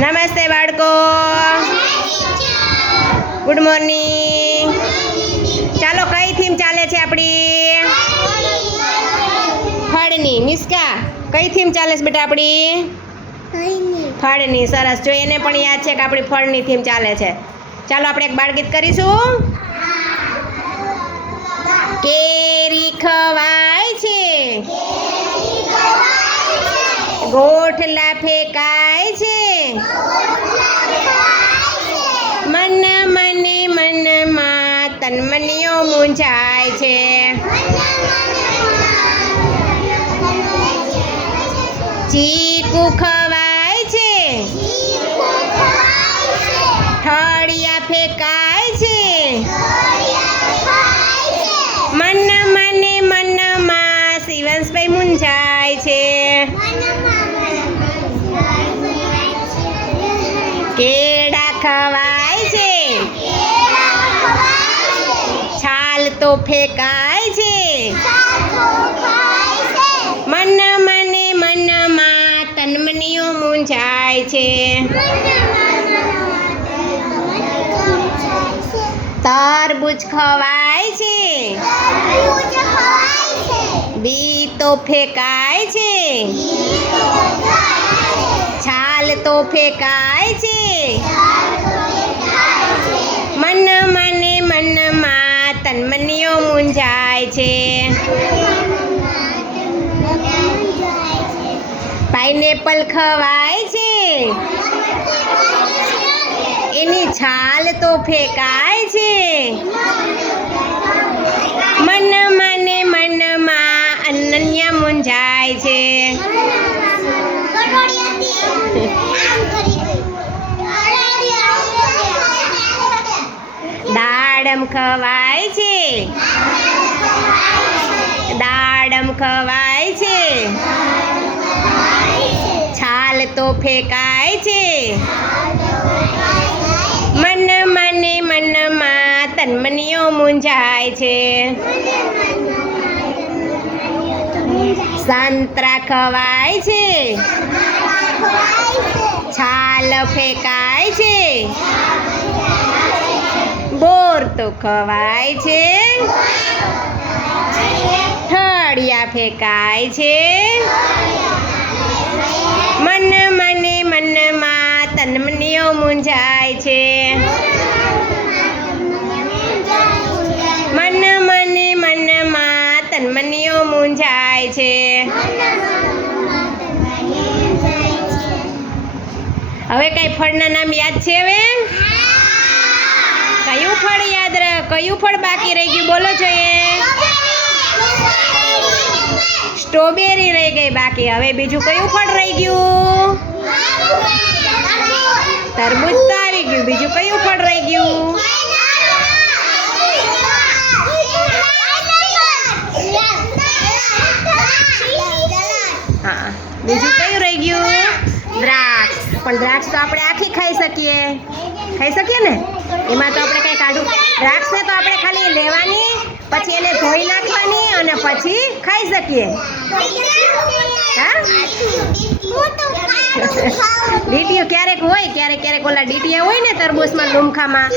નમસ્તે બાળકો. Good morning ચાલો કઈ થીમ ચાલે છે આપણી? ફળની. મિસ્કા કઈ થીમ ચાલે છે બેટા આપણી? ફળની. સરસ. જો એને પણ યાદ છે કે આપણી ફળની થીમ ચાલે છે. ચાલો આપણે એક બાળગીત કરીશું. કેરી ખવાય ગોઠલા ફેંકાય છે. મન, મને મનમાં તન્મનીઓ મૂંઝાય છે. ચીકુ ખવાય છે. ઠળિયા ફેંકાય છે. મન, મને મનમાં શિવંશભાઈ મૂંઝાય છે. તો ફેંકાય છે. મન મને મનમાં તન્મનીઓ મૂંઝાય છે. તરબૂચ ખવાય છે. બી તો ફેંકાય છે. છાલ તો ફેંકાય છે. મન મને પાઇનેપલ ખવાય છે. એની છાલ તો ફેંકાય છે. મન મને મનમાં અનન્યા મૂંઝાય છે. દાડમ ખવાય છે. દાડમ ખવાય છે. તો ફેંકાય છે. મન મને મનમાં તન્મનીઓ મૂંઝાય છે. સંતરા ખવાય છે. છાલ ફેંકાય છે. બોર તો ખવાય છે. ઠળિયા ફેંકાય છે. મન, મને મનમાં તન્મનીઓ મૂંઝાય છે. મન, મને મનમાં તન્મનીઓ મૂંઝાય છે. હવે કઈ ફળના નામ યાદ છે હવે? કયું ફળ યાદ કયું ફળ બાકી રહી ગયું? બોલો છો એ સ્ટ્રોબેરી રહી ગઈ બાકી. હવે બીજું કયું ફળ રહી ગયું? તરબૂચ તો આવી ગયું. બીજું કયું ફળ રહી ગયું? હા. બીજું કયું રહી ગયું? દ્રાક્ષ. પણ દ્રાક્ષ તો આપણે આખી ખાઈ શકીએ. ખાઈ શકીએ ને? એમાં તો આપણે કંઈ કાઢું દ્રાક્ષને તો આપણે ખાલી લેવાની, પછી એને ધોઈ નાખવાની. અને પછી ખાઈ શકીએ. ડીટીઓ ક્યારેક હોય, ક્યારેક ક્યારેક ઓલા ડીટીયા હોય ને તરબૂચમાં, લુમખામાં,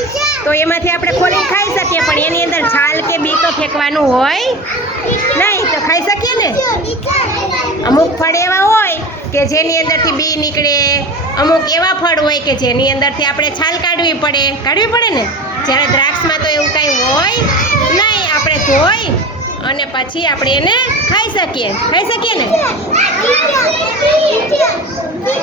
તો એમાંથી આપણે ખોલી ખાઈ શકીએ, પણ એની અંદર છાલ કે બી તો ફેંકવાનું હોય નહીં, તો ખાઈ શકીએ ને? અમુક ફળ એવા હોય કે જેની અંદરથી બી નીકળે, અમુક એવા ફળ હોય કે જેની અંદરથી આપણે છાલ કાઢવી પડે. કાઢવી પડે ને? જ્યારે દ્રાક્ષમાં તો એવું કાંઈ હોય નહીં, આપણે ધોઈ અને પછી આપણે એને ખાઈ શકીએ. ખાઈ શકીએ ને?